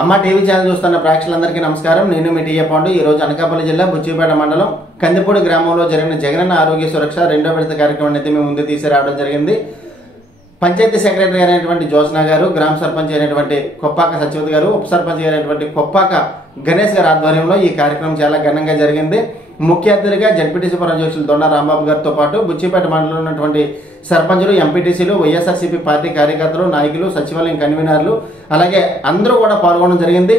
అమ్మ TV channel చూస్తున్న ప్రేక్షకులందరికీ నమస్కారం. నేను మీ టీఏ పాండు. ఈ రోజు అనకాపల్లి జిల్లా బుచ్చిపేట మండలం కందిపూడి గ్రామంలో జరిగిన జగనన్న ఆరోగ్య సురక్ష రెండో విడత కార్యక్రమాన్ని అయితే మేము ముందు తీసుకురావడం జరిగింది. పంచాయతీ సెక్రటరీ అయినటువంటి జ్యోత్స్న గారు, గ్రామ సర్పంచ్ అయినటువంటి కొప్పాక సత్యవతి గారు, ఉప సర్పంచ్ అయినటువంటి కొప్పాక గణేష్ గారి ఆధ్వర్యంలో ఈ కార్యక్రమం చాలా ఘనంగా జరిగింది. ముఖ్య అతిథిగా జడ్పీటీసీ అధ్యక్షులు దొండ రాంబాబు గారితో పాటు బుచ్చిపేట మండలంలో ఉన్నటువంటి సర్పంచులు, ఎంపీటీసీలు, వైఎస్ఆర్సీపీ పార్టీ కార్యకర్తలు, నాయకులు, సచివాలయం కన్వీనర్లు అలాగే అందరూ కూడా పాల్గొనడం జరిగింది.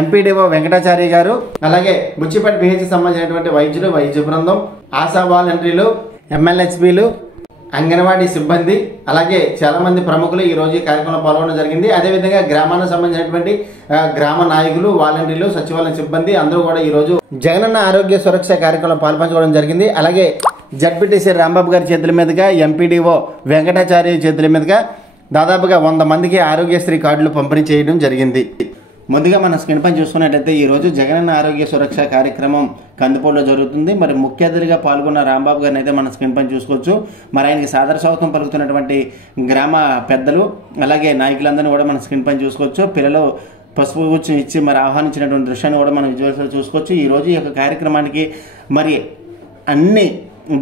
ఎంపీడీఓ వెంకటాచారి గారు, అలాగే బుచ్చిపేట పిహెచ్కి సంబంధించినటువంటి వైద్యులు, వైద్య బృందం, ఆశా వాలంటీర్లు, ఎమ్మెల్యేస్పీలు, అంగన్వాడీ సిబ్బంది, అలాగే చాలా మంది ప్రముఖులు ఈ రోజు ఈ కార్యక్రమంలో పాల్గొనడం జరిగింది. అదేవిధంగా గ్రామానికి సంబంధించినటువంటి గ్రామ నాయకులు, వాలంటీర్లు, సచివాలయ సిబ్బంది అందరూ కూడా ఈ రోజు జగనన్న ఆరోగ్య సురక్ష కార్యక్రమంలో పాల్పంచుకోవడం జరిగింది. అలాగే జడ్పీటీసీ రాంబాబు గారి చేతుల మీదుగా, ఎంపీడీఓ వెంకటాచార్య చేతుల మీదుగా దాదాపుగా 100 మందికి ఆరోగ్యశ్రీ కార్డులు పంపిణీ చేయడం జరిగింది. ముందుగా మన స్క్రీన్ పైన చూసుకున్నట్లయితే ఈరోజు జగనన్న ఆరోగ్య సురక్ష కార్యక్రమం కందిపూడిలో జరుగుతుంది. మరి ముఖ్య అతిథిగా పాల్గొన్న రాంబాబు గారిని అయితే మన స్క్రీన్ పైన చూసుకోవచ్చు. మరి ఆయనకి సాదర స్వాగతం పలుకుతున్నటువంటి గ్రామ పెద్దలు అలాగే నాయకులందరినీ కూడా మన స్క్రీన్ పైన చూసుకోవచ్చు. పిల్లలు పసుపు గుచ్చి ఇచ్చి మరి ఆహ్వానించినటువంటి దృశ్యాన్ని కూడా మనం విజువల్స్లో చూసుకోవచ్చు. ఈరోజు ఈ యొక్క కార్యక్రమానికి మరి అన్ని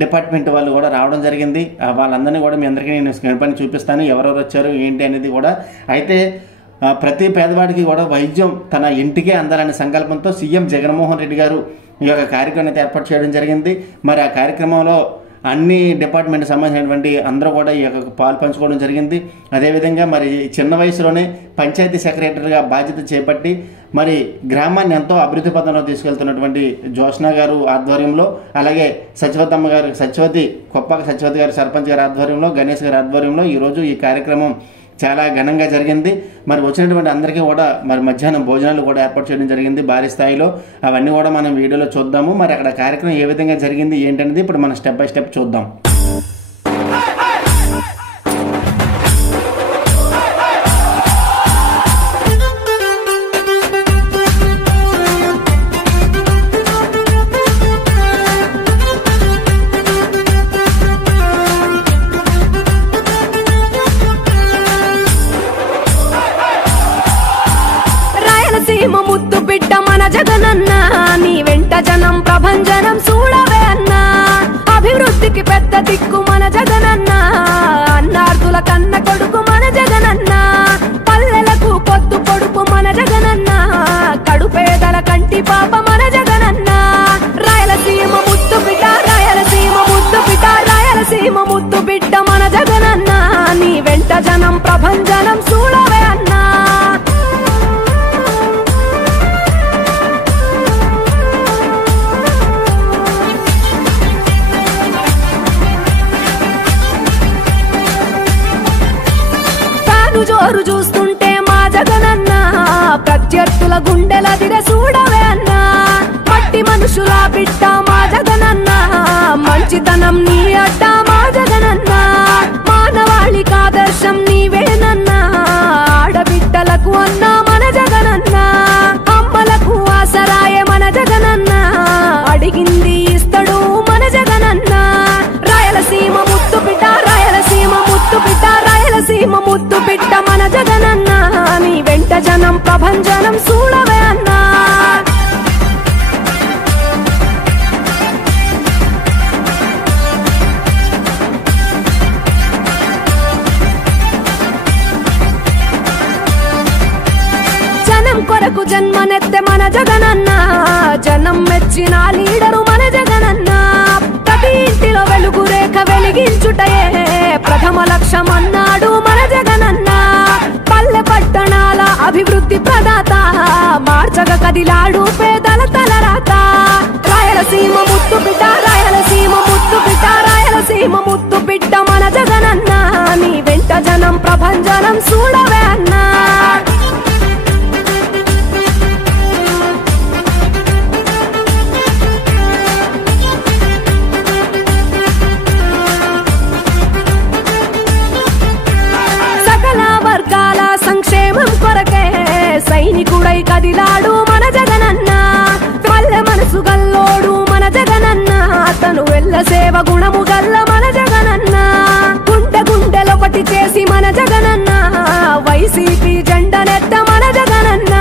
డిపార్ట్మెంట్ వాళ్ళు కూడా రావడం జరిగింది. వాళ్ళందరినీ కూడా మీ అందరికీ నేను స్క్రీన్ పైన చూపిస్తాను, ఎవరెవరు వచ్చారు ఏంటి అనేది కూడా. అయితే ప్రతి పేదవాడికి కూడా వైద్యం తన ఇంటికే అందాలనే సంకల్పంతో సీఎం జగన్మోహన్ రెడ్డి గారు ఈ యొక్క కార్యక్రమాన్ని ఏర్పాటు చేయడం జరిగింది. మరి ఆ కార్యక్రమంలో అన్ని డిపార్ట్మెంట్ సంబంధించినటువంటి అందరూ కూడా ఈ యొక్క పాలు పంచుకోవడం జరిగింది. అదేవిధంగా మరి చిన్న వయసులోనే పంచాయతీ సెక్రటరీగా బాధ్యత చేపట్టి మరి గ్రామాన్ని ఎంతో అభివృద్ధి పథంలో తీసుకెళ్తున్నటువంటి జ్యోత్స్న గారు ఆధ్వర్యంలో, అలాగే సత్యవతి కొప్పాక సత్యవతి గారు సర్పంచ్ గారి ఆధ్వర్యంలో, గణేష్ గారి ఆధ్వర్యంలో ఈరోజు ఈ కార్యక్రమం చాలా ఘనంగా జరిగింది. మరి వచ్చినటువంటి అందరికీ కూడా మరి మధ్యాహ్నం భోజనాలు కూడా ఏర్పాటు చేయడం జరిగింది భారీ స్థాయిలో. అవన్నీ కూడా మనం వీడియోలో చూద్దాము. మరి అక్కడ కార్యక్రమం ఏ విధంగా జరిగింది ఏంటనేది ఇప్పుడు మనం స్టెప్ బై స్టెప్ చూద్దాం. ముద్దు బిడ్డ మన జగనన్న, నీ వెంట జనం ప్రభంజనం చూడవే అన్న. అభివృద్ధికి పెద్ద దిక్కు మన జగనన్న, అన్నార్థుల కన్న కొడుకు మన జగనన్న. పల్లెలకు పొద్దు పొడుపు మన జగనన్న, కడుపేదల కంటి పాప మన జగనన్న. రాయలసీమ ముద్దు బిడ్డ, రాయలసీమ ముద్దు బిడ్డ, రాయలసీమ ముద్దు బిడ్డ మన జగనన్న, నీ వెంట జనం ప్రభంజనం చూడవే అన్న. జోరు చూస్తుంటే మా జగనన్న, ప్రత్యర్థుల గుండెల దిర చూడవే అన్న. మట్టి మనుషుల బిడ్డ మా జగనన్న, మంచితనం నీ అడ్డ మా జగనన్న. మానవాళికి ఆదర్శం నీవేనన్న, ఆడబిడ్డలకు అన్న మన జగనన్న. అమ్మలకు ఆసరాయే మన జగనన్న, అడిగింది ఇస్తడు మన జగనన్న. రాయలసీమ ముద్దు బిడ్డ, రాయలసీమ ముద్దు బిడ్డ, రాయలసీమ ముద్దు బిడ్డ మన జగనన్న, నీ వెంట జనం ప్రభంజనం చూడవే అన్నా. జనం కొరకు జన్మనెత్తే మన జగనన్న, జనం మెచ్చిన లీడరు మన జగనన్న. ప్రతి ఇంటిలో వెలుగు రేఖ వెలిగించుటయే ప్రథమ లక్ష్యం అన్నాడు మన జగనన్న. పల్లె పట్టణాల అభివృద్ధి ప్రదాత, మార్చగ కదిలాడు పేదల తలరాత. రాయలసీమ ముద్దు బిడ్డ, రాయలసీమ ముద్దు బిడ్డ, రాయలసీమ ముద్దు బిడ్డ మన జగనన్న, నీ వెంట జనం ప్రభంజనం చూడవే అన్నా. సైనికుడై కదిలాడు మన జగనన్న, పల్లె మనసు గల్లోడు మన జగనన్న. అతను వెళ్ళ సేవ గుణము గల్ల మన జగనన్న, గుండె గుండెలొకటి చేసి మన జగనన్న, వైసీపీ జెండనెత్త మన జగనన్న.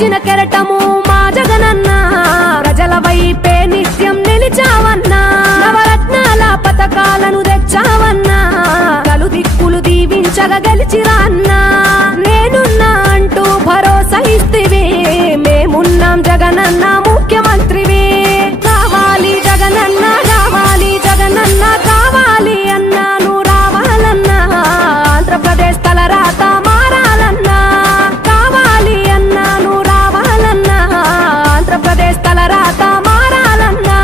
తెచ్చిన కెరటము మా జగనన్న ప్రజల వైపే నిత్యం నిలిచావన్నా నవరత్నాల పథకాలను తెచ్చావన్నా కలు దిక్కులు దీవించగా గెలిచిరా అన్నా నేనున్నా అంటూ భరోసా ఇస్తివి మేమున్నాం జగనన్న ముఖ్యమంత్రివి కావాలి జగనన్న కావాలి జగనన్న కావాలి అన్నా నువ్వు రావాలన్నా ఆంధ్రప్రదేశ్ తలరాత మారాలన్నా కావాలి అన్నా నువ్వు రావాలన్నా ఆంధ్రప్రదేశ్ తలరాత మారాలన్నా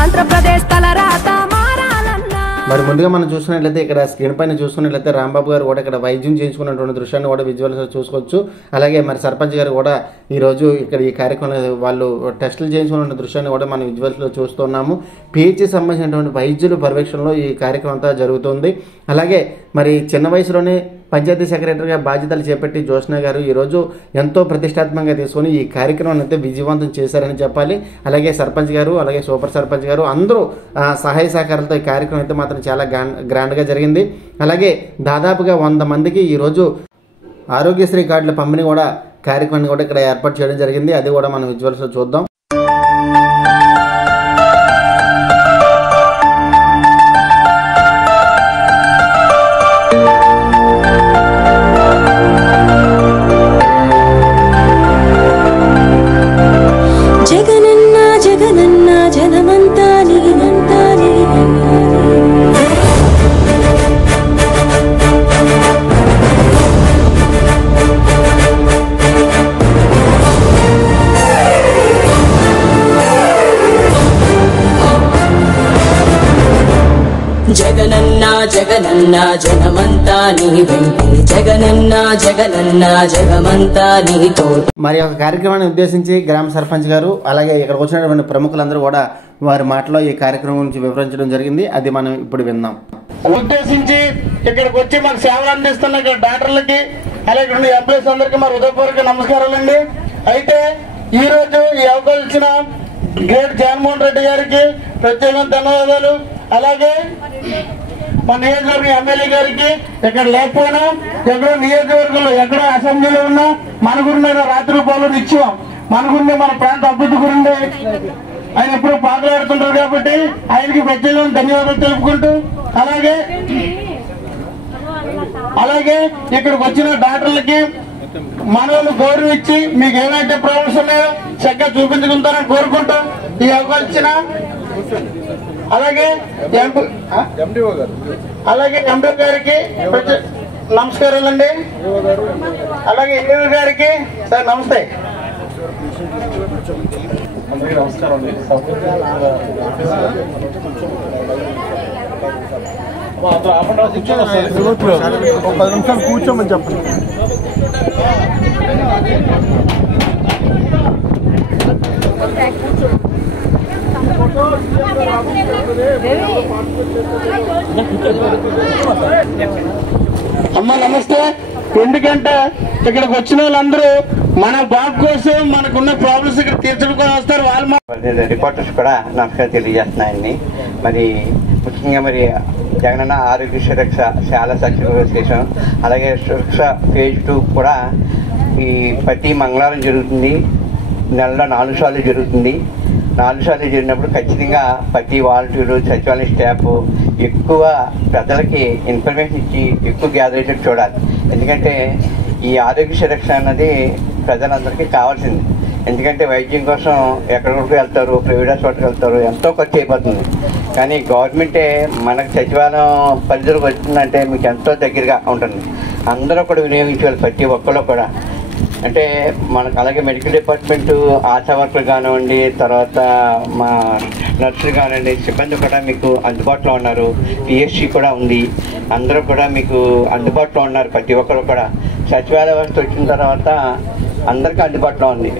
ఆంధ్రప్రదేశ్ తలరాత మారాలన్నా. మరి ముందుగా మనం చూసుకున్నట్లయితే ఇక్కడ స్క్రీన్ పైన చూసుకున్నట్లయితే రాంబాబు గారు కూడా ఇక్కడ వైద్యం చేయించుకున్నటువంటి దృశ్యాన్ని కూడా విజువల్స్ చూసుకోవచ్చు. అలాగే మరి సర్పంచ్ గారు కూడా ఈరోజు ఇక్కడ ఈ కార్యక్రమంలో వాళ్ళు టెస్టులు చేయించుకున్న దృశ్యాన్ని కూడా మనం విజువల్స్లో చూస్తున్నాము. పిహెచ్సి సంబంధించినటువంటి వైద్యుల పర్యవేక్షణలో ఈ కార్యక్రమం అంతా జరుగుతుంది. అలాగే మరి చిన్న వయసులోనే పంచాయతీ సెక్రటరీగా బాధ్యతలు చేపట్టి జ్యోత్స్న గారు ఈరోజు ఎంతో ప్రతిష్టాత్మకంగా తీసుకొని ఈ కార్యక్రమాన్ని అయితే విజయవంతం చేశారని చెప్పాలి. అలాగే సర్పంచ్ గారు అలాగే సూపర్ సర్పంచ్ గారు అందరూ సహాయ సహకారాలతో ఈ కార్యక్రమం అయితే మాత్రం చాలా గ్రాండ్గా జరిగింది. అలాగే దాదాపుగా 100 మందికి ఈరోజు ఆరోగ్యశ్రీ కార్డుల పంపిణీ కూడా కార్యక్రమాన్ని కూడా ఇక్కడ ఏర్పాటు చేయడం జరిగింది. అది కూడా మనం విజువల్స్లో చూద్దాం. జగనన్న జగనన్న జగమంతా నీ వెంటే జగనన్న జగనన్న జగమంతా నీ తోడు. మరి ఒక కార్యక్రమాన్ని ఉద్దేశించి గ్రామ సర్పంచ్ గారు అలాగే ఇక్కడికి వచ్చినటువంటి ప్రముఖులందరూ కూడా వారి మాటలో ఈ కార్యక్రమం గురించి వివరించడం జరిగింది. అది మనం ఇప్పుడు విందాం. ఉద్దేశించి ఇక్కడికి వచ్చి మాకు సేవలు అందిస్తున్న ఇక్కడ డాక్టర్లకి అలాగే ఇక్కడ ఎంప్లాయీస్ అందరికీ మా హృదయపూర్వక నమస్కారాలండి. అయితే ఈ రోజు ఈ అవకాశం ఇచ్చిన గ్రేట్ జగన్మోహన్ రెడ్డి గారికి ప్రత్యేకంగా ధన్యవాదాలు. అలాగే మా నియోజకవర్గ ఎమ్మెల్యే గారికి ఇక్కడ లేకపోయినా ఎక్కడో నియోజకవర్గంలో ఎక్కడో అసెంబ్లీలో ఉన్నా మన గురించి రాత్రి పౌరులు ఇచ్చాం. మన గురించి మన ప్రాంత అభివృద్ధి గురించి ఆయన ఎప్పుడు పాటలాడుతుంటారు కాబట్టి ఆయనకి ప్రత్యేకంగా ధన్యవాదాలు తెలుపుకుంటూ అలాగే ఇక్కడికి వచ్చిన డాక్టర్లకి మనోళ్ళు గౌరవం ఇచ్చి మీకు ఏమైతే ప్రాబ్లమ్స్ ఉన్నాయో చక్కగా చూపించుకుంటారని కోరుకుంటాం. ఈ అవకాశం ఇచ్చిన అలాగే ఎంపీ గారికి నమస్కారాలండి. అలాగే ఎంపీ గారికి సార్ నమస్తే. అందరికీ నమస్కారం అండి. ఒక 10 నిమిషాలు కూర్చోమని చెప్పండి. అమ్మ నమస్తే. ఎందుకంటే ఇక్కడికి వచ్చిన వాళ్ళందరూ మన బాబు కోసం మనకున్న ప్రాబ్లమ్స్ ఇక్కడ తీర్చడం కోసం వస్తారు. వాళ్ళు రిపోర్టర్స్ కూడా నమస్కారం తెలియజేస్తున్నాయండి. మరి ముఖ్యంగా మరి జగనన్న ఆరోగ్య సురక్ష చాలా సక్సెస్ఫుల్ చేసాం. అలాగే సురక్ష ఫేజ్ 2 కూడా ఈ ప్రతి మంగళవారం జరుగుతుంది. నెలలో 4 సార్లు జరుగుతుంది. 4 సార్లు జరిగినప్పుడు ఖచ్చితంగా ప్రతి వాలంటీరు సచివాలయ స్టాఫ్ ఎక్కువ ప్రజలకి ఇన్ఫర్మేషన్ ఇచ్చి ఎక్కువ గ్యాదర్ అయ్యేటట్టు చూడాలి. ఎందుకంటే ఈ ఆరోగ్య సురక్ష అన్నది ప్రజలందరికీ కావాల్సింది. ఎందుకంటే వైద్యం కోసం ఎక్కడికి వెళ్తారు, ప్రైవేట్ హాస్పిటల్కి వెళ్తారు, ఎంతో ఖర్చు అయిపోతుంది. కానీ గవర్నమెంటే మనకు సచివాలయం పరిధిలోకి వచ్చిందంటే మీకు ఎంతో దగ్గరగా ఉంటుంది. అందరూ కూడా వినియోగించాలి ప్రతి ఒక్కరు కూడా. అంటే మనకు అలాగే మెడికల్ డిపార్ట్మెంట్ ఆశా వర్కర్లు కానివ్వండి, తర్వాత మా నర్సులు కానివ్వండి, సిబ్బంది కూడా మీకు అందుబాటులో ఉన్నారు. పిహెచ్సి కూడా ఉంది. అందరూ కూడా మీకు అందుబాటులో ఉన్నారు. ప్రతి ఒక్కరు కూడా సచివాలయ వ్యవస్థ వచ్చిన తర్వాత అందరికీ అందుబాటులో ఉంది.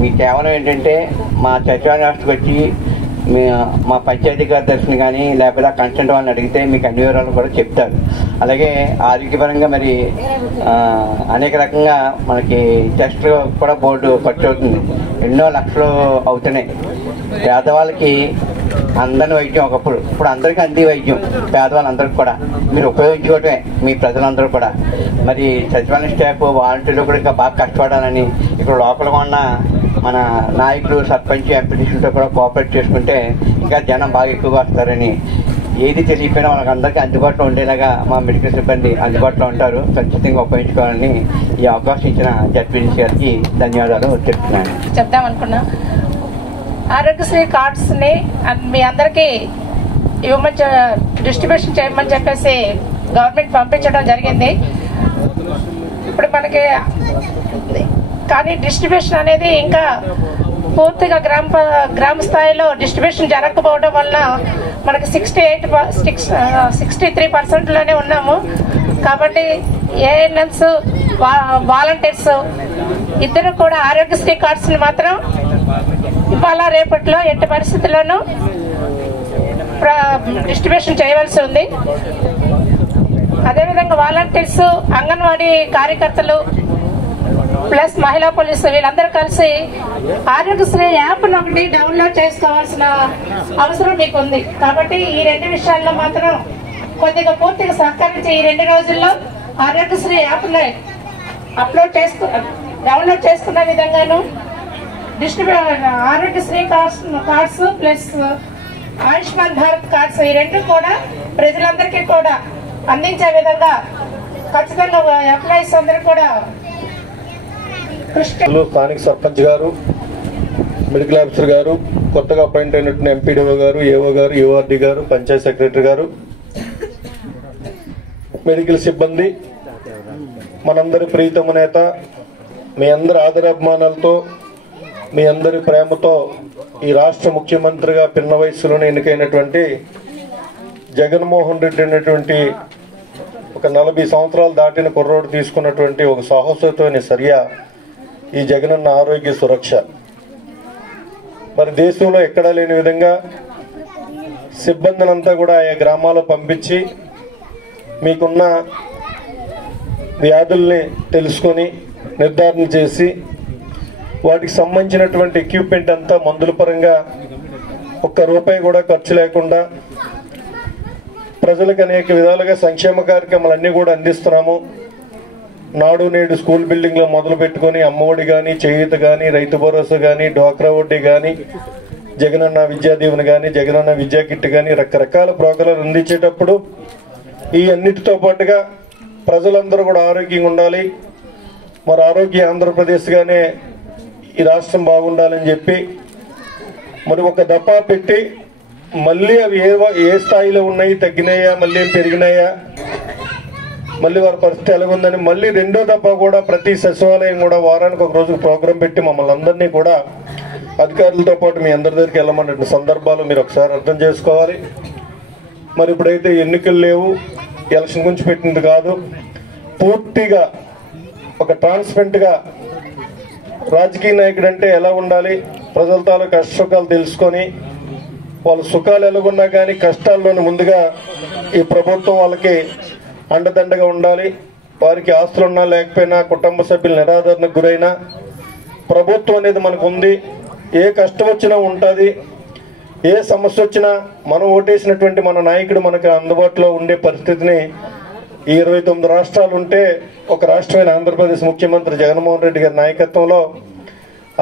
మీ కేవలం ఏంటంటే మా సచివాలయ వ్యవస్థకు వచ్చి మా పంచాయతీ కార్యదర్శిని కానీ లేకపోతే కన్సల్ట్ వాళ్ళని అడిగితే మీకు అన్ని వివరాలు కూడా చెప్తారు. అలాగే ఆరోగ్యపరంగా మరి అనేక రకంగా మనకి టెస్ట్లు కూడా బోర్డు ఖర్చు అవుతుంది. ఎన్నో లక్షలు అవుతున్నాయి. పేదవాళ్ళకి అందని వైద్యం ఒకప్పుడు, ఇప్పుడు అందరికీ అంది వైద్యం, పేదవాళ్ళందరికీ కూడా మీరు ఉపయోగించుకోవటమే మీ ప్రజలందరూ కూడా. మరి సచివాలయం స్టాఫ్ వాలంటీర్లు కూడా ఇంకా బాగా కష్టపడాలని ఇక్కడ లోపల ఉన్న మన నాయకులు, సర్పంచ్, ఎంపీటీసీలతో కూడా కోఆపరేట్ చేసుకుంటే ఇంకా జనం బాగా ఎక్కువగా వస్తారని, ఏది తెలియకపోయినా వాళ్ళకి అందరికీ అందుబాటులో ఉండేలాగా మా మెడికల్ సిబ్బంది అందుబాటులో ఉంటారు, ఖచ్చితంగా ఉపయోగించుకోవాలని ఈ అవకాశం ఇచ్చిన జడ్పీడీసీ గారికి ధన్యవాదాలు చెప్తున్నాను. చెప్దామనుకున్నా ఆరోగ్యశ్రీ కార్డ్స్ని మీ అందరికీ ఇవ్వమని డిస్ట్రిబ్యూషన్ చేయమని చెప్పేసి గవర్నమెంట్ పంపించడం జరిగింది. ఇప్పుడు మనకి కానీ డిస్ట్రిబ్యూషన్ అనేది ఇంకా పూర్తిగా గ్రామ స్థాయిలో డిస్ట్రిబ్యూషన్ జరగకపోవడం వల్ల మనకి 63%లోనే ఉన్నాము. కాబట్టి ఏఎన్ఎంస్, వాలంటీర్స్ ఇద్దరు కూడా ఆరోగ్యశ్రీ కార్డ్స్ని మాత్రం ఇవాళ రేపట్లో ఎట్టి పరిస్థితుల్లోనూ డిస్ట్రిబ్యూషన్ చేయవలసి ఉంది. అదేవిధంగా వాలంటీర్స్, అంగన్వాడీ కార్యకర్తలు ప్లస్ మహిళా పోలీసు వీళ్ళందరూ కలిసి ఆరోగ్యశ్రీ యాప్ ఒకటి డౌన్లోడ్ చేసుకోవాల్సిన అవసరం మీకు ఉంది. కాబట్టి ఈ 2 విషయాల్లో మాత్రం కొద్దిగా పూర్తిగా సహకరించి ఈ 2 రోజుల్లో ఆరోగ్యశ్రీ యాప్ని డౌన్లోడ్ చేసుకున్న విధంగాను Arogyasri cards plus Ayushman Bharat cards ఈ 2 కూడా ప్రజలందరికీ కూడా అందించే విధంగా ఖచ్చితంగా ఎంప్లాయీస్ అందరూ కూడా స్థానిక సర్పంచ్ గారు, మెడికల్ ఆఫీసర్ గారు, కొత్తగా అపాయింట్ అయినటువంటి ఎంపీడీఓ గారు, ఏఓ గారు, యూఆర్డీ గారు, పంచాయత్ సెక్రటరీ గారు, మెడికల్ సిబ్బంది, మనందరి ప్రీతమ నేత, మీ అందరి ఆదరాభిమానాలతో, మీ అందరి ప్రేమతో ఈ రాష్ట్ర ముఖ్యమంత్రిగా పిన్న వయసులోనే ఎన్నికైనటువంటి జగన్మోహన్ రెడ్డి అనేటువంటి ఒక 40 సంవత్సరాలు దాటిన కుర్రోడు తీసుకున్నటువంటి ఒక సాహసోతోని సరియా ఈ జగనన్న ఆరోగ్య సురక్ష. మరి దేశంలో ఎక్కడా లేని విధంగా సిబ్బందినంతా కూడా ఆయా గ్రామాల్లో పంపించి మీకున్న వ్యాధుల్ని తెలుసుకొని నిర్ధారణ చేసి వాటికి సంబంధించినటువంటి ఎక్విప్మెంట్ అంతా మందుల పరంగా ₹1 కూడా ఖర్చు లేకుండా ప్రజలకు అనేక విధాలుగా సంక్షేమ కార్యక్రమాలన్నీ కూడా అందిస్తున్నాము. నాడు నేడు స్కూల్ బిల్డింగ్లో మొదలు పెట్టుకొని అమ్మఒడి కానీ, చేయూత కానీ, రైతు భరోసా కానీ, డ్వాక్రా వడ్డీ కానీ, జగనన్న విద్యా దీవెన కానీ, జగనన్న విద్యా కిట్ కానీ రకరకాల ప్రోగ్రాలు అందించేటప్పుడు ఈ అన్నిటితో పాటుగా ప్రజలందరూ కూడా ఆరోగ్యంగా ఉండాలి, మరి ఆరోగ్య ఆంధ్రప్రదేశ్గానే ఈ రాష్ట్రం బాగుండాలని చెప్పి మరి ఒక దఫా పెట్టి మళ్ళీ అవి ఏ స్థాయిలో ఉన్నాయి, తగ్గినాయా, మళ్ళీ పెరిగినాయా, మళ్ళీ వారి పరిస్థితి ఎలాగుందని మళ్ళీ 2వ దఫా కూడా ప్రతి సచివాలయం కూడా వారానికి ఒక రోజు ప్రోగ్రాం పెట్టి మమ్మల్ని అందరినీ కూడా అధికారులతో పాటు మీ అందరి దగ్గరికి వెళ్ళమన్న సందర్భాలు మీరు ఒకసారి అర్థం చేసుకోవాలి. మరి ఇప్పుడైతే ఎన్నికలు లేవు, ఎలక్షన్ గురించి పెట్టింది కాదు, పూర్తిగా ఒక ట్రాన్స్పరెంట్గా రాజకీయ నాయకుడు అంటే ఎలా ఉండాలి, ప్రజల తాలూకు కష్ట సుఖాలు తెలుసుకొని వాళ్ళ సుఖాలు ఎలాగున్నా కానీ కష్టాల్లోని ముందుగా ఈ ప్రభుత్వం వాళ్ళకి అండదండగా ఉండాలి. వారికి ఆస్తులు ఉన్నా లేకపోయినా, కుటుంబ సభ్యులు నిరాదరణకు గురైనా ప్రభుత్వం అనేది మనకు ఉంది. ఏ కష్టం వచ్చినా ఉంటుంది, ఏ సమస్య వచ్చినా మనం ఓటేసినటువంటి మన నాయకుడు మనకు అందుబాటులో ఉండే పరిస్థితిని ఈ 29 రాష్ట్రాలు ఉంటే ఒక రాష్ట్రమైన ఆంధ్రప్రదేశ్ ముఖ్యమంత్రి జగన్మోహన్ రెడ్డి గారి నాయకత్వంలో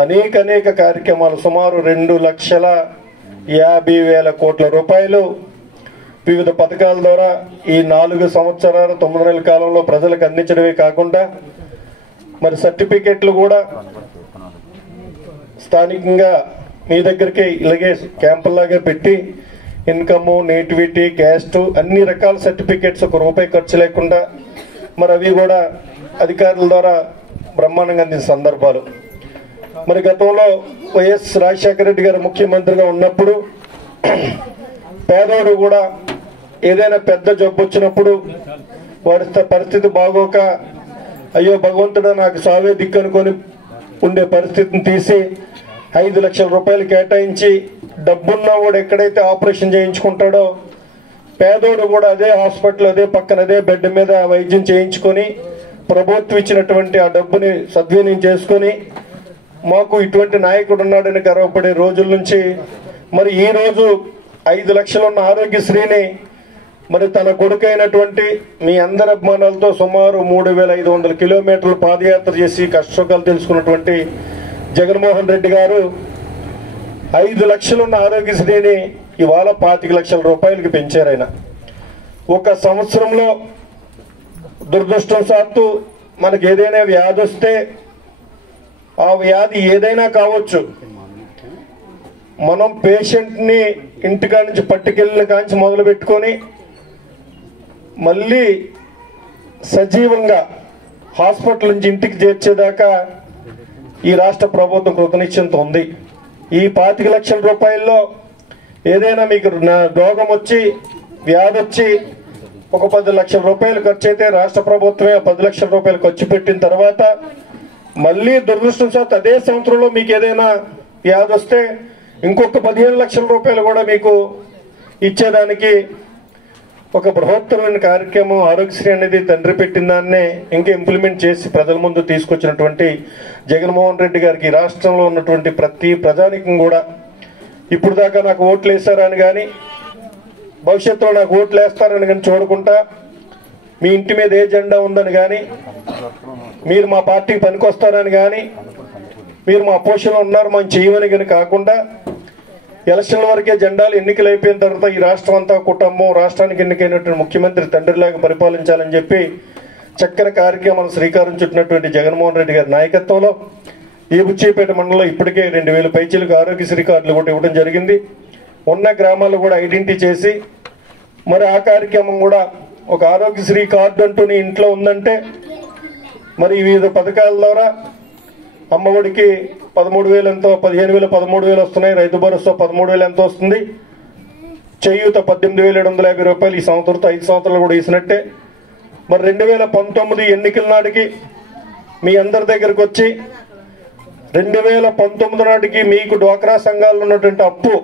అనేక కార్యక్రమాలు సుమారు 2,50,000 కోట్ల రూపాయలు వివిధ పథకాల ద్వారా ఈ 4 సంవత్సరాలు 9 నెలల కాలంలో ప్రజలకు అందించడమే కాకుండా మరి సర్టిఫికెట్లు కూడా స్థానికంగా మీ దగ్గరికి ఇలాగే క్యాంపుల్లాగా పెట్టి ఇన్కమ్, నేటివిటీ, క్యాస్ట్ అన్ని రకాల సర్టిఫికెట్స్ ₹1 ఖర్చు లేకుండా మరి అవి కూడా అధికారుల ద్వారా బ్రహ్మాండంగా అందించిన సందర్భాలు. మరి గతంలో వైఎస్ రాజశేఖర రెడ్డి గారు ముఖ్యమంత్రిగా ఉన్నప్పుడు పేదవాడు కూడా ఏదైనా పెద్ద జబ్బు వచ్చినప్పుడు వాడి పరిస్థితి బాగోక అయ్యో భగవంతుడా నాకు సావే దిక్కు అనుకొని ఉండే పరిస్థితిని తీసి 5 లక్షల రూపాయలు కేటాయించి డబ్బున్నవాడు ఎక్కడైతే ఆపరేషన్ చేయించుకుంటాడో పేదోడు కూడా అదే హాస్పిటల్, అదే పక్కన అదే బెడ్ మీద వైద్యం చేయించుకొని ప్రభుత్వం ఇచ్చినటువంటి ఆ డబ్బుని సద్వినియోగం చేసుకొని మాకు ఇటువంటి నాయకుడు ఉన్నాడని గర్వపడే రోజుల నుంచి మరి ఈ రోజు 5 లక్షలు ఉన్న ఆరోగ్యశ్రీని మరి తన కొడుకైనటువంటి మీ అందరి అభిమానాలతో సుమారు 3,500 కిలోమీటర్లు పాదయాత్ర చేసి కష్టసుఖాలు తెలుసుకున్నటువంటి జగన్మోహన్ రెడ్డి గారు 5 లక్షలు ఉన్న ఆరోగ్యశ్రీని ఇవాళ 25 లక్షల రూపాయలకి పెంచారు. ఆయన ఒక సంవత్సరంలో దురదృష్టవశాత్తు మనకి ఏదైనా వ్యాధి వస్తే ఆ వ్యాధి ఏదైనా కావచ్చు, మనం పేషెంట్ని ఇంటికా నుంచి పట్టుకెళ్ళిన కాంచి మొదలు పెట్టుకొని మళ్ళీ సజీవంగా హాస్పిటల్ నుంచి ఇంటికి చేర్చేదాకా ఈ రాష్ట్ర ప్రభుత్వం కృతనిశ్చయంతో ఉంది. ఈ 25 లక్షల రూపాయల్లో ఏదైనా మీకు రోగం వచ్చి వ్యాధి వచ్చి ఒక 10 లక్షల రూపాయలు ఖర్చు అయితే రాష్ట్ర ప్రభుత్వమే 10 లక్షల రూపాయలు ఖర్చు పెట్టిన తర్వాత మళ్ళీ దురదృష్టవశాత్తు అదే సంవత్సరంలో మీకు ఏదైనా వ్యాధి వస్తే ఇంకొక 15 లక్షల రూపాయలు కూడా మీకు ఇచ్చేదానికి ఒక బృహత్తరమైన కార్యక్రమం ఆరోగ్యశ్రీ అనేది తండ్రి పెట్టిన దాన్నే ఇంకా ఇంప్లిమెంట్ చేసి ప్రజల ముందు తీసుకొచ్చినటువంటి జగన్మోహన్ రెడ్డి గారికి రాష్ట్రంలో ఉన్నటువంటి ప్రతి ప్రజానికం కూడా ఇప్పుడు దాకా నాకు ఓట్లు వేస్తారని కానీ భవిష్యత్తులో నాకు ఓట్లు వేస్తారని కానీ చూడకుండా మీ ఇంటి మీద ఏ జెండా ఉందని కానీ మీరు మా పార్టీకి పనికొస్తారని కానీ మీరు మా అపోజిషన్లో ఉన్నారు మనం చేయమని కానీ కాకుండా ఎలక్షన్ల వరకే జెండాలు ఎన్నికలు అయిపోయిన తర్వాత ఈ రాష్ట్రం అంతా కుటుంబం రాష్ట్రానికి ఎన్నికైనటువంటి ముఖ్యమంత్రి తండ్రిలాగా పరిపాలించాలని చెప్పి చక్కని కార్యక్రమాలు శ్రీకారం చుట్టినటువంటి జగన్మోహన్ రెడ్డి గారి నాయకత్వంలో ఈ బుచ్చిపేట మండలంలో ఇప్పటికే 2,000 పైచీలకు ఆరోగ్యశ్రీ కార్డులు కూడా ఇవ్వడం జరిగింది. ఉన్న గ్రామాలు కూడా ఐడెంటిఫై చేసి మరి ఆ కార్యక్రమం కూడా ఒక ఆరోగ్యశ్రీ కార్డు అంటూ నీ ఇంట్లో ఉందంటే మరి వివిధ పథకాల ద్వారా అమ్మఒడికి 13,000 ఎంతో 15,000 13,000 వస్తున్నాయి. రైతు భరోసా 13,000 ఎంతో వస్తుంది. చేయూత 18,750 రూపాయలు ఈ సంవత్సరంతో 5 సంవత్సరాలు కూడా వేసినట్టే. మరి 2019 ఎన్నికల నాటికి మీ అందరి దగ్గరకు వచ్చి 2019 నాటికి మీకు డ్వాక్రా సంఘాల్లో ఉన్నటువంటి అప్పు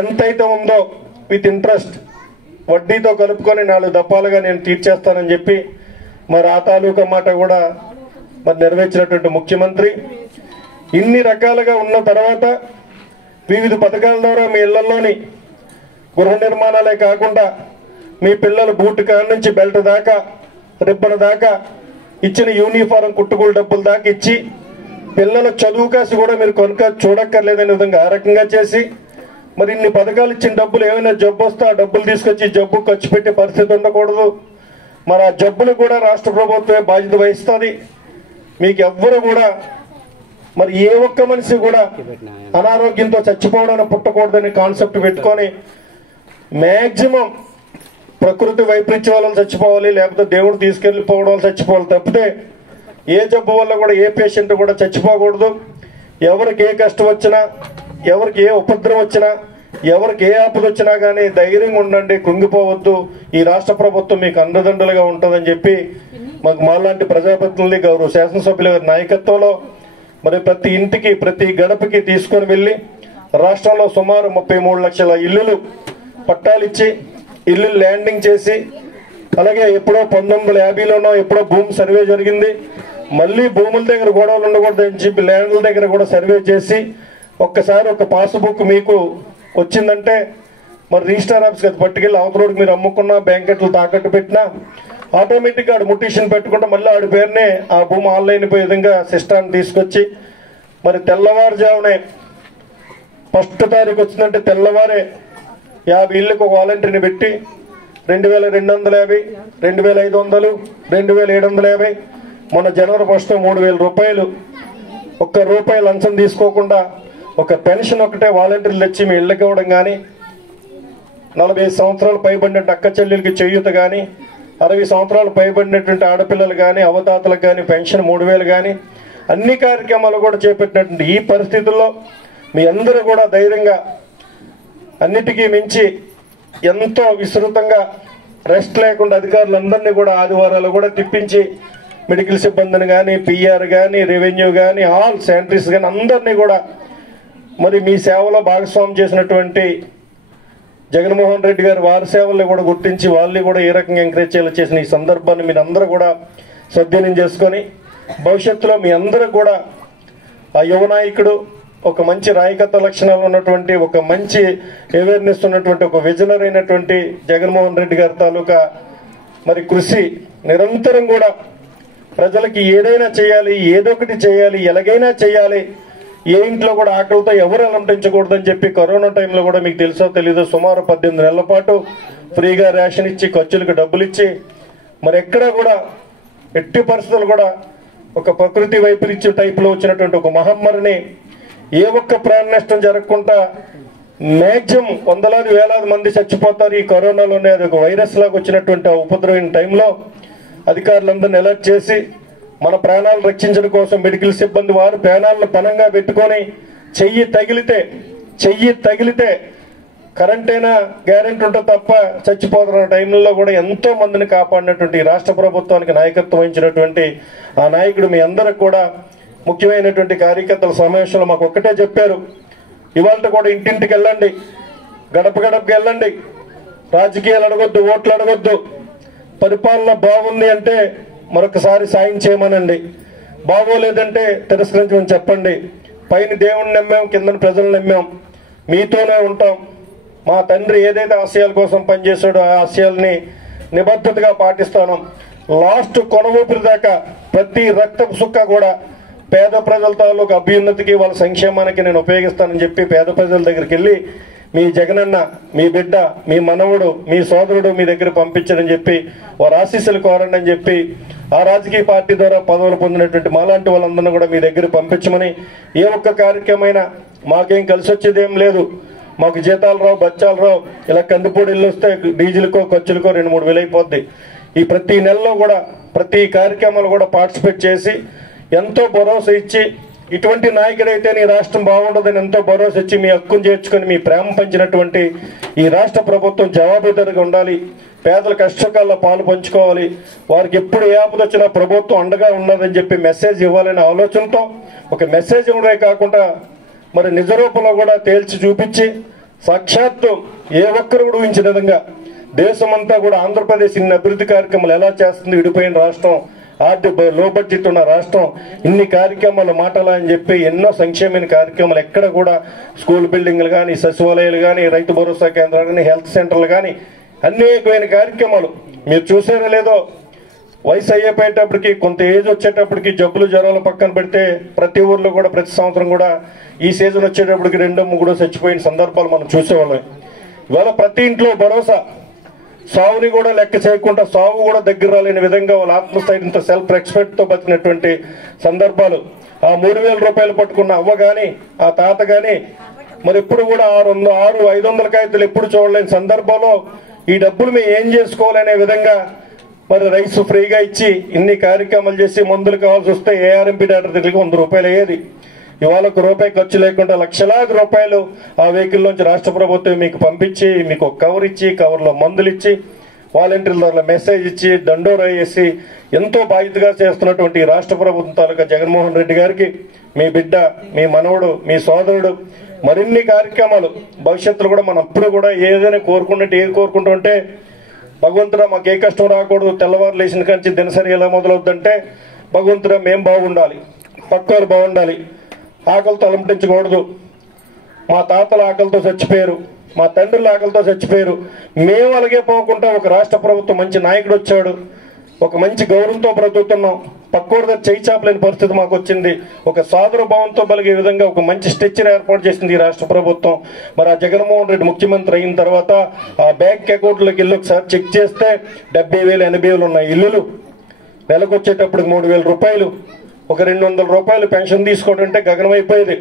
ఎంతైతే ఉందో విత్ ఇంట్రెస్ట్ వడ్డీతో కలుపుకొని 4 దఫాలుగా నేను తీర్చేస్తానని చెప్పి మరి ఆ తాలూకా మాట కూడా మరి నెరవేర్చినటువంటి ముఖ్యమంత్రి ఇన్ని రకాలుగా ఉన్న తర్వాత వివిధ పథకాల ద్వారా మీ ఇళ్లలోని గృహ నిర్మాణాలే కాకుండా మీ పిల్లల బూట్ కాడ నుంచి బెల్ట్ దాకా రిబ్బన్ దాకా ఇచ్చిన యూనిఫారం కుట్టుకూలు డబ్బులు దాకా ఇచ్చి పిల్లల చదువు కాసి కూడా మీరు కొనుక చూడక్కర్లేదనే విధంగా ఆ రకంగా చేసి మరి ఇన్ని పథకాలు ఇచ్చిన డబ్బులు ఏమైనా జబ్బు వస్తే ఆ డబ్బులు తీసుకొచ్చి జబ్బు ఖర్చు పెట్టే పరిస్థితి ఉండకూడదు. మరి ఆ జబ్బులు కూడా రాష్ట్ర ప్రభుత్వమే బాధ్యత వహిస్తుంది. మీకు ఎవ్వరు కూడా మరి ఏ ఒక్క మనిషి కూడా అనారోగ్యంతో చచ్చిపోవడానికి పుట్టకూడదని కాన్సెప్ట్ పెట్టుకొని మ్యాక్సిమం ప్రకృతి వైపరీత్యం వల్ల చచ్చిపోవాలి, లేకపోతే దేవుడు తీసుకెళ్ళిపోవడం వల్ల చచ్చిపోవాలి తప్పితే ఏ జబ్బు వల్ల కూడా ఏ పేషెంట్ కూడా చచ్చిపోకూడదు. ఎవరికి ఏ కష్టం వచ్చినా ఎవరికి ఏ ఉపద్రవం వచ్చినా ఎవరికి ఏ ఆపద వచ్చినా కానీ ధైర్యంగా ఉండండి, కుంగిపోవద్దు. ఈ రాష్ట్ర ప్రభుత్వం మీకు అండదండలుగా ఉంటుందని చెప్పి మాకు మాలాంటి ప్రజాప్రతినిధులు గౌరవ శాసనసభ్యుల గారి నాయకత్వంలో మరి ప్రతి ఇంటికి ప్రతి గడపకి తీసుకొని వెళ్ళి రాష్ట్రంలో సుమారు 33 లక్షల ఇల్లులు పట్టాలిచ్చి ఇల్లు ల్యాండింగ్ చేసి అలాగే ఎప్పుడో 1950లోనో ఎప్పుడో భూమి సర్వే జరిగింది. మళ్ళీ భూముల దగ్గర గొడవలు ఉండకూడదని చెప్పి ల్యాండ్ల దగ్గర కూడా సర్వే చేసి ఒక్కసారి ఒక పాస్బుక్ మీకు వచ్చిందంటే మరి రిజిస్టర్ ఆఫీస్కి అది పట్టుకెళ్ళి అవతలోడికి మీరు అమ్ముకున్నా బ్యాంకెట్లు తాకట్టు పెట్టినా ఆటోమేటిక్గా ఆడు ముటేషన్ పెట్టుకుంటే మళ్ళీ ఆడి పేరునే ఆ భూమి ఆన్లైన్ పోయే విధంగా సిస్టాన్ని తీసుకొచ్చి మరి తెల్లవారుజామునే 1వ తారీఖు వచ్చిందంటే తెల్లవారే 50 ఇళ్ళకు ఒక వాలంటీర్ని పెట్టి 2,250 2,500 2,750 మొన్న జనవరి 1 3,000 రూపాయలు ₹1 లంచం తీసుకోకుండా ఒక పెన్షన్ ఒకటే వాలంటీర్లు తెచ్చి మీ ఇళ్ళకి ఇవ్వడం కానీ 40 సంవత్సరాలు పైబడినటువంటి అక్క చెల్లెలకి చేయూత కానీ 60 సంవత్సరాలు పైబడినటువంటి ఆడపిల్లలు కానీ అవతాతలకు కానీ పెన్షన్ 3,000 కానీ అన్ని కార్యక్రమాలు కూడా చేపట్టినటువంటి ఈ పరిస్థితుల్లో మీ అందరూ కూడా ధైర్యంగా అన్నిటికీ మించి ఎంతో విస్తృతంగా రెస్ట్ లేకుండా అధికారులందరినీ కూడా ఆదివారాలు కూడా తిప్పించి మెడికల్ సిబ్బందిని కానీ పిఆర్ కానీ రెవెన్యూ కానీ ఆల్ శానిటరీస్ కానీ అందరినీ కూడా మరి మీ సేవలో భాగస్వామ్యం చేసినటువంటి జగన్మోహన్ రెడ్డి గారు వారి సేవల్ని కూడా గుర్తించి వాళ్ళని కూడా ఏ రకంగా ఎంకరేజ్ చేసిన ఈ సందర్భాన్ని మీరు అందరూ కూడా సద్వినియోగం చేసుకొని భవిష్యత్తులో మీ అందరూ కూడా ఆ యువ నాయకుడు ఒక మంచి నాయకత్వ లక్షణాలు ఉన్నటువంటి, ఒక మంచి అవేర్నెస్ ఉన్నటువంటి, ఒక విజనరీ అయినటువంటి జగన్మోహన్ రెడ్డి గారి తాలూకా మరి కృషి నిరంతరం కూడా ప్రజలకి ఏదైనా చేయాలి, ఏదో ఒకటి చేయాలి, ఎలాగైనా చేయాలి, ఏ ఇంట్లో కూడా ఆకలితో ఎవరు అలంటించకూడదని చెప్పి కరోనా టైంలో కూడా మీకు తెలుసో తెలీదో సుమారు 18 నెలల పాటు ఫ్రీగా రేషన్ ఇచ్చి ఖర్చులకు డబ్బులు ఇచ్చి మరి ఎక్కడా కూడా ఎట్టి పరిస్థితులు కూడా ఒక ప్రకృతి వైపరీత్యం టైప్లో వచ్చినటువంటి ఒక మహమ్మారిని ఏ ఒక్క ప్రాణ నష్టం జరగకుండా మ్యాక్సిమం వందలాది వేలాది మంది చచ్చిపోతారు ఈ కరోనాలోనే, అది ఒక వైరస్ లాగా వచ్చినటువంటి ఆ ఉపద్రవమైన టైంలో అధికారులందరినీ అలర్ట్ చేసి మన ప్రాణాలు రక్షించడం కోసం మెడికల్ సిబ్బంది వారు ప్రాణాలను పణంగా పెట్టుకొని చెయ్యి తగిలితే కరెంటైనా గ్యారెంటీ ఉంటుంది తప్ప చచ్చిపోతున్న టైంలో కూడా ఎంతో మందిని కాపాడినటువంటి రాష్ట్ర ప్రభుత్వానికి నాయకత్వం వహించినటువంటి ఆ నాయకుడు మీ అందరికి కూడా ముఖ్యమైనటువంటి కార్యకర్తల సమావేశంలో మాకు ఒక్కటే చెప్పారు, ఇవాళ కూడా ఇంటింటికి వెళ్ళండి, గడప గడపకి వెళ్ళండి, రాజకీయాలు అడగొద్దు, ఓట్లు అడగొద్దు, పరిపాలన బాగుంది అంటే మరొకసారి సాయం చేయమనండి, బాగోలేదంటే తిరస్కరించమని చెప్పండి. పైన దేవుణ్ణి నమ్మాం, కింద ప్రజలు నమ్మాం, మీతోనే ఉంటాం. మా తండ్రి ఏదైతే ఆశయాల కోసం పనిచేశాడో ఆ ఆశయాల్ని నిబద్ధతగా పాటిస్తాను. లాస్ట్ కొనవూపిరి దాకా ప్రతి రక్తపు సుక్క కూడా పేద ప్రజల తాలూకు అభ్యున్నతికి, వాళ్ళ సంక్షేమానికి నేను ఉపయోగిస్తానని చెప్పి పేద ప్రజల దగ్గరికి వెళ్ళి మీ జగనన్న, మీ బిడ్డ, మీ మనవడు, మీ సోదరుడు మీ దగ్గర పంపించడని చెప్పి వారు ఆశీస్సులు కోరండి అని చెప్పి ఆ రాజకీయ పార్టీ ద్వారా పదవులు పొందినటువంటి మాలాంటి వాళ్ళందరినీ కూడా మీ దగ్గర పంపించమని, ఏ ఒక్క కార్యక్రమమైనా మాకేం కలిసి వచ్చేది ఏం లేదు, మాకు జీతాలు రావు, బచ్చాలు రావు, ఇలా కందిపూడి ఇల్లు వస్తే డీజిల్కో ఖర్చులకో 2-3 వేలు అయిపోద్ది. ఈ ప్రతి నెలలో కూడా ప్రతి కార్యక్రమాలు కూడా పార్టిసిపేట్ చేసి ఎంతో భరోసా ఇచ్చి, ఇటువంటి నాయకుడైతే నీ రాష్ట్రం బాగుండదని ఎంతో భరోసా ఇచ్చి మీ హక్కును చేర్చుకొని మీ ప్రేమ పంచినటువంటి ఈ రాష్ట్ర ప్రభుత్వం జవాబుదారీగా ఉండాలి, పేదల కష్టకాల్లో పాలు పంచుకోవాలి, వారికి ఎప్పుడు ఏ ఆపద వచ్చినా ప్రభుత్వం అండగా ఉన్నదని చెప్పి మెసేజ్ ఇవ్వాలనే ఆలోచనతో ఒక మెసేజ్ ఇవ్వడమే కాకుండా మరి నిజ రూపంలో కూడా తేల్చి చూపించి సాక్షాత్తు ఏ ఒక్కరు కూడా ఊహించిన విధంగా దేశమంతా కూడా ఆంధ్రప్రదేశ్ ఇన్ని అభివృద్ధి కార్యక్రమాలు ఎలా చేస్తుంది, విడిపోయిన రాష్ట్రం, లో బడ్జెట్ ఉన్న రాష్ట్రం, ఇన్ని కార్యక్రమాలు మాటలా అని చెప్పి ఎన్నో సంక్షేమైన కార్యక్రమాలు ఎక్కడ కూడా స్కూల్ బిల్డింగ్లు కానీ, సచివాలయాలు కానీ, రైతు భరోసా కేంద్రాలు కానీ, హెల్త్ సెంటర్లు కానీ అనేకమైన కార్యక్రమాలు మీరు చూసారో లేదో. వయసు అయ్యేపోయేటప్పటికి, కొంత ఏజ్ వచ్చేటప్పటికి జబ్బులు జ్వరాలు పక్కన పెడితే ప్రతి ఊర్లో కూడా ప్రతి సంవత్సరం కూడా ఈ సీజన్ వచ్చేటప్పటికి 2-3 చచ్చిపోయిన సందర్భాలు మనం చూసేవాళ్ళం. ఇవాళ ప్రతి ఇంట్లో భరోసా, సావుని కూడా లెక్క చేయకుండా సావు కూడా దగ్గర రాలేని విధంగా వాళ్ళ ఆత్మస్థైర్యంతో సెల్ఫ్ రెస్పెక్ట్తో బతికినటువంటి సందర్భాలు. ఆ 3,000 రూపాయలు పట్టుకున్న అవ్వ కానీ, ఆ తాత కానీ మరి ఎప్పుడు కూడా 600-500 కాగితాలు ఎప్పుడు చూడలేని సందర్భంలో ఈ డబ్బులు మేము ఏం చేసుకోవాలనే విధంగా మరి రైస్ ఫ్రీగా ఇచ్చి ఇన్ని కార్యక్రమాలు చేసి మందులు కావాల్సి వస్తే ఏఆర్ఎంపీ డాక్టర్ దగ్గరికి 100 రూపాయలు అయ్యేది. ఇవాళ ₹1 ఖర్చు లేకుండా లక్షలాది రూపాయలు ఆ వెహికల్ నుంచి రాష్ట్ర ప్రభుత్వం మీకు పంపించి, మీకు ఒక కవర్ ఇచ్చి, కవర్లో మందులు ఇచ్చి, వాలంటీర్ల ద్వారా మెసేజ్ ఇచ్చి, దండోరా వేసి ఎంతో బాధ్యతగా చేస్తున్నటువంటి రాష్ట్ర ప్రభుత్వం తాలూకా జగన్మోహన్ రెడ్డి గారికి, మీ బిడ్డ, మీ మనవడు, మీ సోదరుడు మరిన్ని కార్యక్రమాలు భవిష్యత్తులో కూడా మనం అప్పుడు కూడా ఏదైనా కోరుకుంటుంటే భగవంతుడా మాకు ఏ కష్టం రాకూడదు, తెల్లవారు లేచిన కంచి దినసరి ఎలా మొదలవుద్దంటే భగవంతుడా మేము బాగుండాలి, పక్కవారు బాగుండాలి, ఆకలితో అలంటించకూడదు, మా తాతల ఆకలితో చచ్చిపోయారు, మా తండ్రుల ఆకలితో చచ్చిపోయారు, మేము అలాగే పోకుండా ఒక రాష్ట్ర ప్రభుత్వం మంచి నాయకుడు వచ్చాడు, ఒక మంచి గౌరవంతో బ్రతుకుతున్నాం, పక్కోడితో చేయి చాపలేని పరిస్థితి మాకు వచ్చింది, ఒక సాదర భావంతో బలిగే విధంగా ఒక మంచి స్ట్రక్చర్ ఏర్పాటు చేసింది ఈ రాష్ట్ర ప్రభుత్వం. మరి ఆ జగన్మోహన్ రెడ్డి ముఖ్యమంత్రి అయిన తర్వాత ఆ బ్యాంక్ అకౌంట్లోకి వెళ్ళి ఒకసారి చెక్ చేస్తే 70,000 80,000 ఉన్న ఇల్లులు నెలకు వచ్చేటప్పుడు 3,000 రూపాయలు, ఒక 200 రూపాయలు పెన్షన్ తీసుకోవడం అంటే గగనమైపోయేది.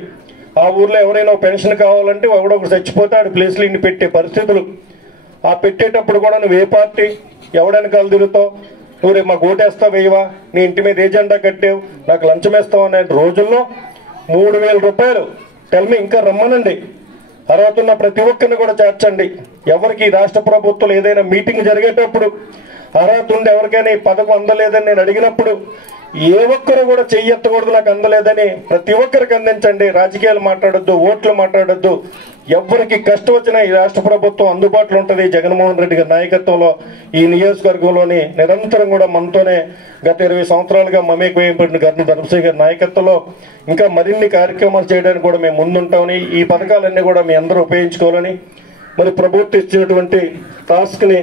ఆ ఊర్లో ఎవరైనా పెన్షన్ కావాలంటే ఒకడొకరు చచ్చిపోతే ఆడి ప్లేస్లో ఇన్ని పెట్టే పరిస్థితులు. ఆ పెట్టేటప్పుడు కూడా నువ్వు ఏ పార్టీ, ఎవడెనకాల తిరుగుతావు, నువ్వు రేపు మాకు ఓటేస్తావు వేయవా, నీ ఇంటి మీద ఏజెండా కట్టావు, నాకు లంచం వేస్తావు అనే రోజుల్లో 3,000 రూపాయలు టెల్మి ఇంకా రమ్మనండి, అర్హత ఉన్న ప్రతి ఒక్కరిని కూడా చేర్చండి. ఎవరికి రాష్ట్ర ప్రభుత్వం ఏదైనా మీటింగ్ జరిగేటప్పుడు అర్హత ఉండి ఎవరికైనా ఈ పథకం అందలేదని నేను అడిగినప్పుడు ఏ ఒక్కరు కూడా చెయ్యి ఎత్తకూడదు నాకు అందలేదని ప్రతి ఒక్కరికి అందించండి. రాజకీయాలు మాట్లాడొద్దు, ఓట్లు మాట్లాడొద్దు. ఎవరికి కష్టం వచ్చినా ఈ రాష్ట్ర ప్రభుత్వం అందుబాటులో ఉంటుంది. జగన్మోహన్ రెడ్డి గారి నాయకత్వంలో ఈ నియోజకవర్గంలోని నిరంతరం కూడా మనతోనే గత 20 సంవత్సరాలుగా మమేకమైపోయిన ధర్మశ్రీ గారి నాయకత్వంలో ఇంకా మరిన్ని కార్యక్రమాలు చేయడానికి కూడా మేము ముందుంటామని, ఈ పథకాలన్నీ కూడా మీ అందరూ ఉపయోగించుకోవాలని, మరి ప్రభుత్వం ఇచ్చినటువంటి టాస్క్ ని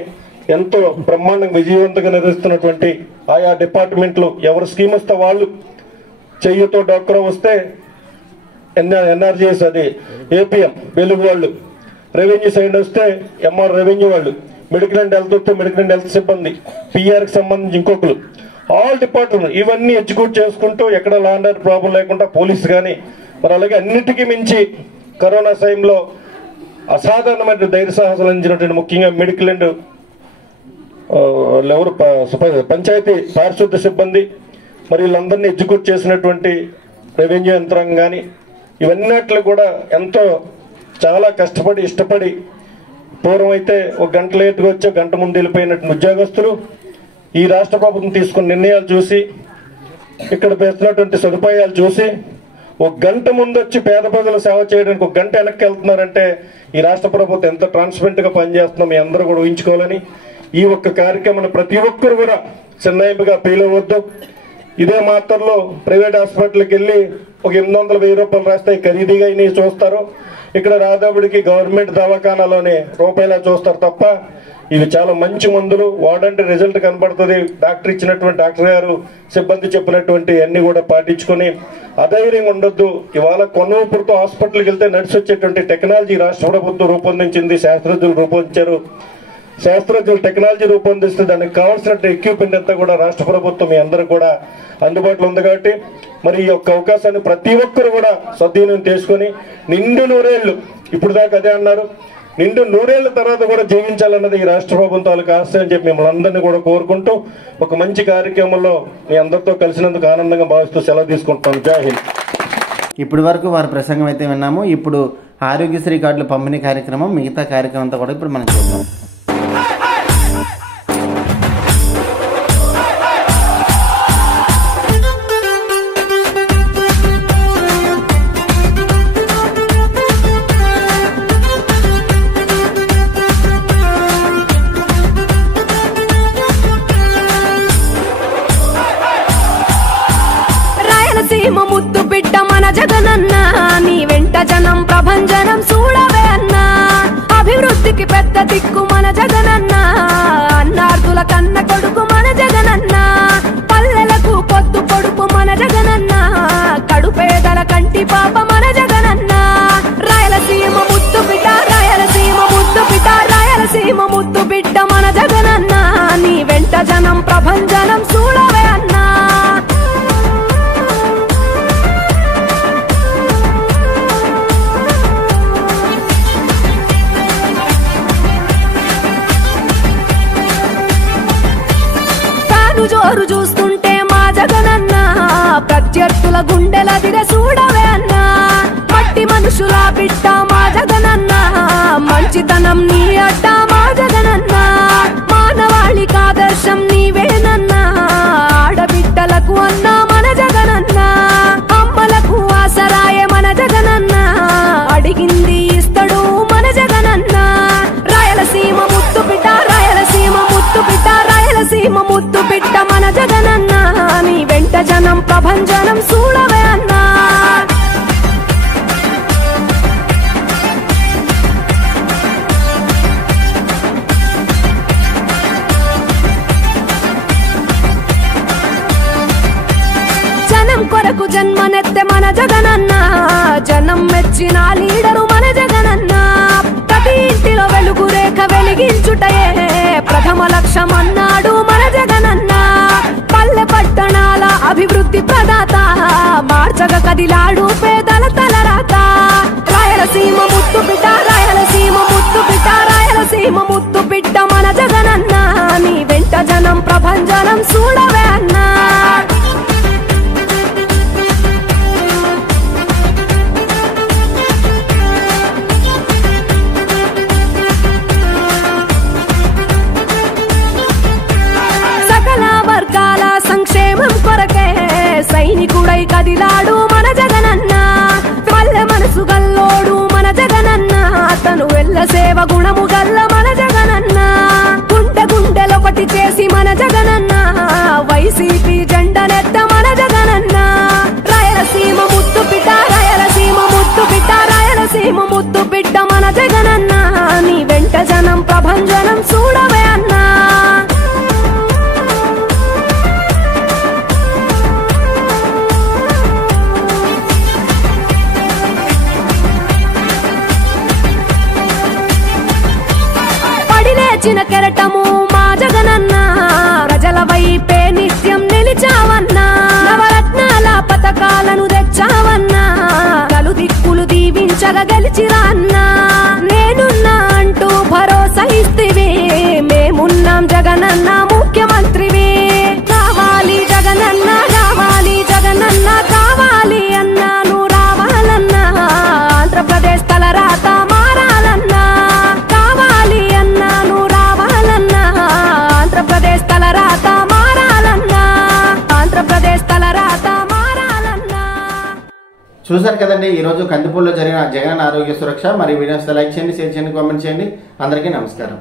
ఎంతో బ్రహ్మాండంగా విజయవంతంగా నిర్వహిస్తున్నటువంటి ఆయా డిపార్ట్మెంట్లు ఎవరు స్కీమ్ వస్తే వాళ్ళు, చెయ్యితో డాక్టర్ వస్తే ఎన్ఆర్జీఎస్ అది ఏపీఎం వెలుగు వాళ్ళు, రెవెన్యూ సైడ్ వస్తే ఎంఆర్ రెవెన్యూ వాళ్ళు, మెడికల్ అండ్ హెల్త్ వస్తే మెడికల్ అండ్ హెల్త్ సిబ్బంది, పిఆర్కి సంబంధించి ఇంకొకరు, ఆల్ డిపార్ట్మెంట్ ఇవన్నీ ఎగ్జిక్యూట్ చేసుకుంటూ ఎక్కడ లా అండ్ ఆర్డర్ ప్రాబ్లం లేకుండా పోలీసు కానీ, మరి అలాగే అన్నిటికీ మించి కరోనా టైంలో అసాధారణమైన ధైర్య సాహసాలు అందించినటువంటి ముఖ్యంగా మెడికల్ అండ్ ఎవరు పంచాయతీ పారిశుద్ధ్య సిబ్బంది, మరి వీళ్ళందరినీ ఎగ్జిక్యూట్ చేసినటువంటి రెవెన్యూ యంత్రాంగం కానీ, ఇవన్నిట్లు కూడా ఎంతో చాలా కష్టపడి ఇష్టపడి, పూర్వం అయితే ఒక గంట లేట్గా వచ్చి గంట ముందు వెళ్ళిపోయినటువంటి ఉద్యోగస్తులు ఈ రాష్ట్ర ప్రభుత్వం తీసుకున్న నిర్ణయాలు చూసి, ఇక్కడ పెడుతున్నటువంటి సదుపాయాలు చూసి ఒక గంట ముందు వచ్చి పేద ప్రజల సేవ చేయడానికి ఒక గంట వెనక్కి వెళ్తున్నారంటే ఈ రాష్ట్ర ప్రభుత్వం ఎంత ట్రాన్స్పరెంట్గా పనిచేస్తుందో మీ అందరూ కూడా ఊహించుకోవాలని, ఈ ఒక్క కార్యక్రమాన్ని ప్రతి ఒక్కరు కూడా చిన్నగా ఫీల్ అవ్వద్దు. ఇదే మాత్రలో ప్రైవేట్ హాస్పిటల్కి వెళ్ళి ఒక 800-1000 రూపాయలు రాస్తే ఖరీదుగా ఇవి చూస్తారు. ఇక్కడ రాధవుడికి గవర్నమెంట్ దవాఖానాలోనే రూపాయలా చూస్తారు తప్ప ఇవి చాలా మంచి మందులు వాడంటే రిజల్ట్ కనబడుతుంది. డాక్టర్ ఇచ్చినటువంటి డాక్టర్ గారు సిబ్బంది చెప్పినటువంటి అన్ని కూడా పాటించుకొని అధైర్యంగా ఉండొద్దు. ఇవాళ కొన్నూపురుతో హాస్పిటల్కి వెళ్తే నడిచి వచ్చేటువంటి టెక్నాలజీ రాష్ట్ర ప్రభుత్వం రూపొందించింది, శాస్త్రజ్ఞులు రూపొందించారు. శాస్త్రజ్ఞులు టెక్నాలజీ రూపొందిస్తే దానికి కావాల్సిన ఎక్విప్మెంట్ అంతా కూడా రాష్ట్ర ప్రభుత్వం మీ అందరూ కూడా అందుబాటులో ఉంది. కాబట్టి మరి ఈ యొక్క అవకాశాన్ని ప్రతి ఒక్కరు కూడా సద్వినియోగం చేసుకొని నిండు 100 ఏళ్ళు, ఇప్పుడు దాకా అదే అన్నారు, నిండు 100 ఏళ్ల తర్వాత కూడా జీవించాలన్నది ఈ రాష్ట్ర ప్రభుత్వాలకు ఆశ అని చెప్పి మిమ్మల్ని అందరినీ కూడా కోరుకుంటూ ఒక మంచి కార్యక్రమంలో మీ అందరితో కలిసినందుకు ఆనందంగా భావిస్తూ సెలవు తీసుకుంటాను. జై హింద్. ఇప్పటి వరకు వారి ప్రసంగం అయితే విన్నాము. ఇప్పుడు ఆరోగ్యశ్రీ కార్డుల పంపిణీ కార్యక్రమం, మిగతా కార్యక్రమం అంతా కూడా ఇప్పుడు మనం చూద్దాం. ముద్దు బిడ్డ మన జగనన్న, నీ వెంట జనం ప్రభంజనం చూడవే అన్నా. అభివృద్ధికి పెద్ద దిక్కు మన జగనన్న, అన్నార్థుల కన్న కొడుకు మన జగనన్న. పల్లెలకు పొద్దు పొడుపు మన జగనన్న, కడుపేదల కంటి పాప మన జగనన్న. రాయలసీమ ముద్దు బిడ్డ, రాయలసీమ ముద్దు బిడ్డ, రాయలసీమ ముద్దు బిడ్డ మన జగనన్న, నీ వెంట జనం ప్రభంజనం చూడవే అన్నా. జోరు చూస్తుంటే మా జగనన్న, ప్రత్యర్థుల గుండెల దిర చూడవే అన్నా. మట్టి మనుషుల బిడ్డ మా జగనన్న, మంచితనం నీ అడ్డ మా జగనన్న. మానవాళికి ఆదర్శం నీవేనన్నా, ఆడబిడ్డలకు అన్న మన జగనన్న. అమ్మలకు ఆసరాయ మన జగనన్న, అడిగింది ఇస్తడు మన జగనన్న. రాయలసీమ ముద్దు బిడ్డ, రాయలసీమ ముద్దు బిడ్డ, రాయలసీమ ముద్దు బిడ్డ మన జగనన్న, నీ వెంట జనం ప్రభంజనం చూడవే అన్నా. జనం కొరకు జన్మనెత్తే మన జగనన్న, జనం మెచ్చిన లీడరు మన జగనన్న. ప్రతి ఇంటిలో వెలుగు రేఖ వెలిగించుటయే ప్రథమ లక్ష్యం అన్నాడు మన జగనన్న. పల్లె పట్టణాల అభివృద్ధి ప్రదాత, మార్చగ కదిలాడు పేదల తలరాత. రాయలసీమ ముద్దు బిడ్డ, రాయలసీమ ముద్దు బిడ్డ, రాయలసీమ ముద్దు బిడ్డ మన జగనన్న, నీ వెంట జనం ప్రభంజనం చూడవే అన్నా. సంక్షేమం కొరకే సైనికుడై కదిలాడు మన జగనన్న పల్లె మనసు గల్లోడు మన జగనన్న అతను వెళ్ళ సేవ గుణము గల్ల మన జగనన్న గుండె గుండెలొకటి చేసి మన జగనన్న వైసీపీ జెండనెత్త మన జగనన్న రాయలసీమ ముద్దు బిడ్డ రాయలసీమ ముద్దు బిడ్డ రాయలసీమ ముద్దు బిడ్డ మన జగనన్న నీ వెంట జనం ప్రభంజనం చూడవే అన్నా పడిలేచిన కెరటము మా జగనన్న ప్రజల వైపే నిత్యం నిలిచావన్నా నవరత్నాల పథకాలను తెచ్చావన్నా కలు దిక్కులు దీవించగా గెలిచిరా అన్నా నేనున్నా అంటూ భరోసా ఇస్తివి మేమున్నాం జగనన్న ముఖ్యమంత్రివి కావాలి జగనన్న కావాలి జగనన్న కావాలి అన్నా నువ్వు రావాలన్నా ఆంధ్రప్రదేశ్ తలరాత మారాలన్నా కావాలి అన్నా నువ్వు రావాలన్నా ఆంధ్రప్రదేశ్ తలరాత మారాలన్నా ఆంధ్రప్రదేశ్ తలరాత మారాలన్నా. చూశారు కదండి ఈరోజు కందిపూడిలో జరిగిన జగన్ ఆరోగ్య సురక్ష. మరి వీడియోస్ లైక్ చేయండి, షేర్ చేయండి, కామెంట్ చేయండి. అందరికీ నమస్కారం.